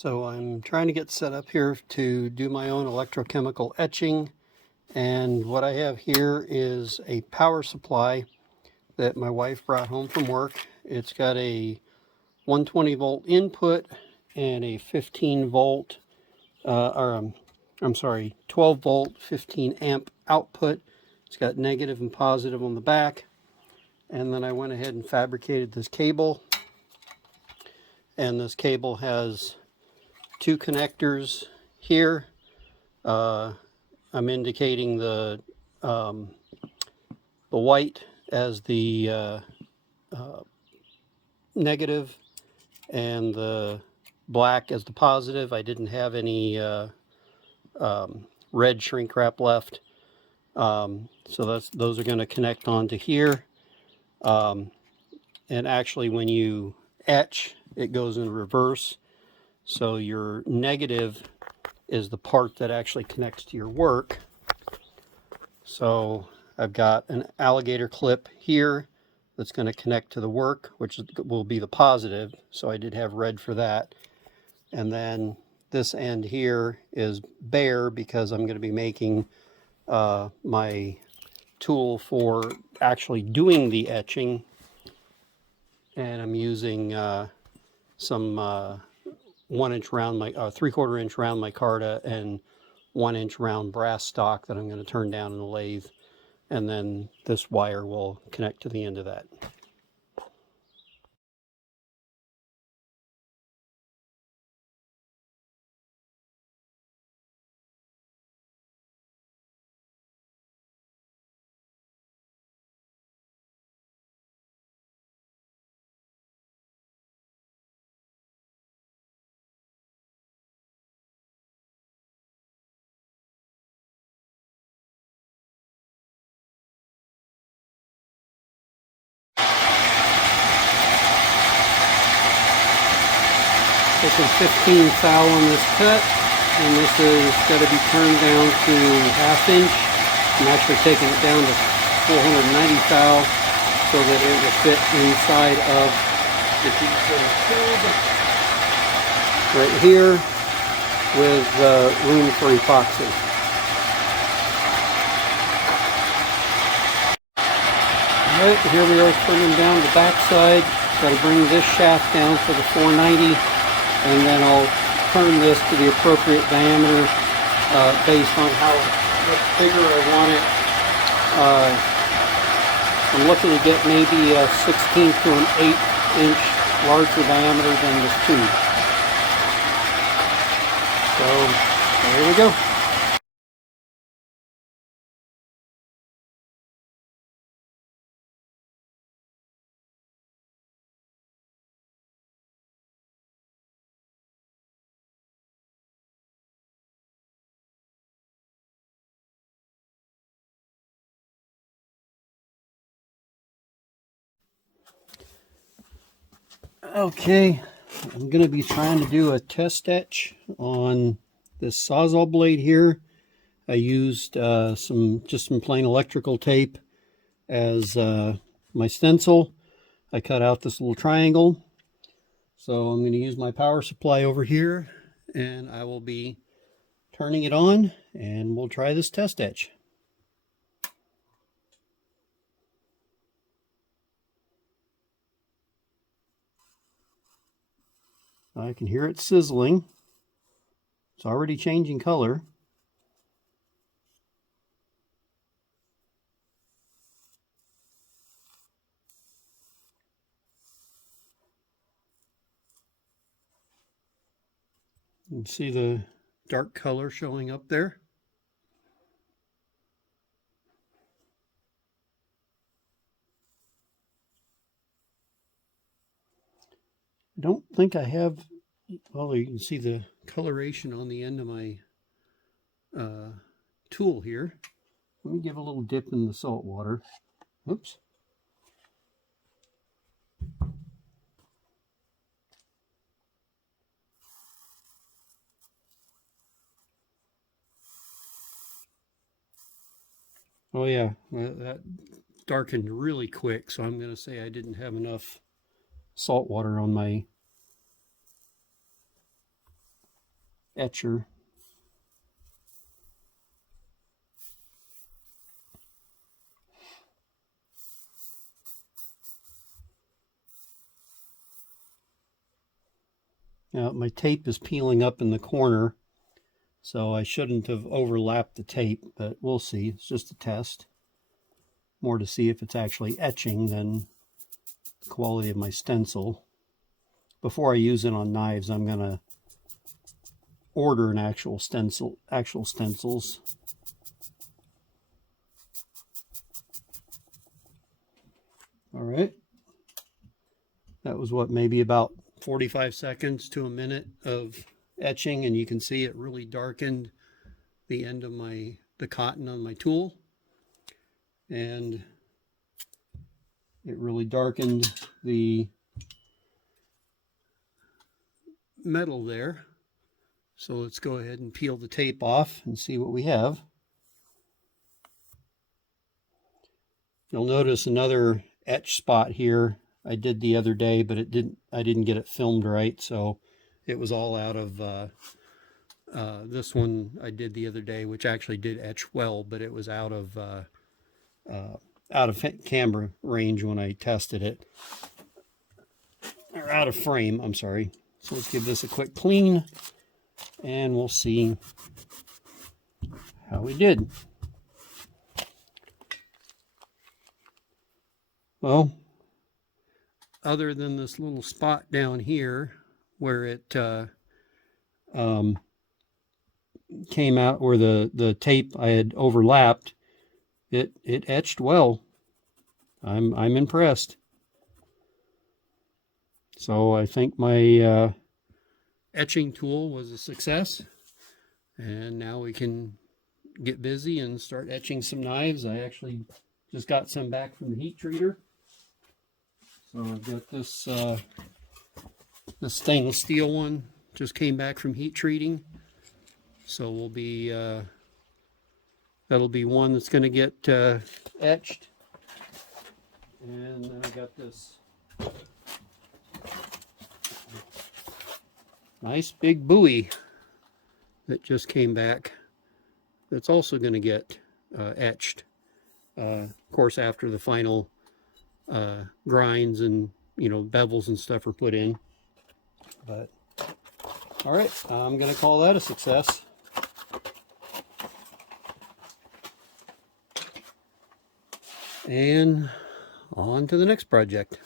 So I'm trying to get set up here to do my own electrochemical etching, and what I have here is a power supply that my wife brought home from work. It's got a 120 volt input and a 15 volt, I'm sorry, 12 volt 15 amp output. It's got negative and positive on the back, and then I went ahead and fabricated this cable, and this cable has two connectors here. I'm indicating the white as the negative and the black as the positive. I didn't have any red shrink wrap left, so those are going to connect onto here. And actually, when you etch, it goes in reverse. So your negative is the part that actually connects to your work. So I've got an alligator clip here that's going to connect to the work, which will be the positive. So I did have red for that. And then this end here is bare because I'm going to be making my tool for actually doing the etching. And I'm using some 1 inch round, 3/4 inch round micarta and 1 inch round brass stock that I'm going to turn down in the lathe. And then this wire will connect to the end of that. Taking 15 thou on this cut, and this is got to be turned down to 1/2 inch. I'm actually taking it down to 490 thou so that it will fit inside of the piece of tube right here with room for epoxy. Alright, here we are turning down the back side. Got to bring this shaft down to the 490. And then I'll turn this to the appropriate diameter based on how much bigger I want it. I'm looking to get maybe a 16th to an 1/8 inch larger diameter than this tube. So there we go. Okay, I'm going to be trying to do a test etch on this Sawzall blade here. I used just some plain electrical tape as my stencil. I cut out this little triangle. So I'm going to use my power supply over here, and I will be turning it on, and we'll try this test etch. I can hear it sizzling. It's already changing color. You can see the dark color showing up there. I don't think I have, well, you can see the coloration on the end of my tool here. Let me give a little dip in the salt water. Oops. Oh yeah, that darkened really quick, so I'm going to say I didn't have enough salt water on my etcher. Now my tape is peeling up in the corner, so I shouldn't have overlapped the tape, but we'll see. It's just a test. More to see if it's actually etching than the quality of my stencil. Before I use it on knives, I'm going to order an actual stencils. All right. That was what, maybe about 45 seconds to a minute of etching, and you can see it really darkened the end of the cotton on my tool, and it really darkened the metal there. So let's go ahead and peel the tape off and see what we have. You'll notice another etch spot here I did the other day, but I didn't get it filmed right, so it was all out of this one I did the other day, which actually did etch well, but it was out of camera range when I tested it, or out of frame, I'm sorry. So let's give this a quick clean, and we'll see how we did. Well, other than this little spot down here where it came out, where the tape I had overlapped, it etched well. I'm impressed. So I think my etching tool was a success, and now we can get busy and start etching some knives. I actually just got some back from the heat treater. So I've got this this stainless steel one, just came back from heat treating. So we'll be that'll be one that's going to get etched. And then I got this nice big buoy that just came back. That's also going to get etched. Of course, after the final grinds and bevels and stuff are put in. But all right, I'm going to call that a success. And on to the next project.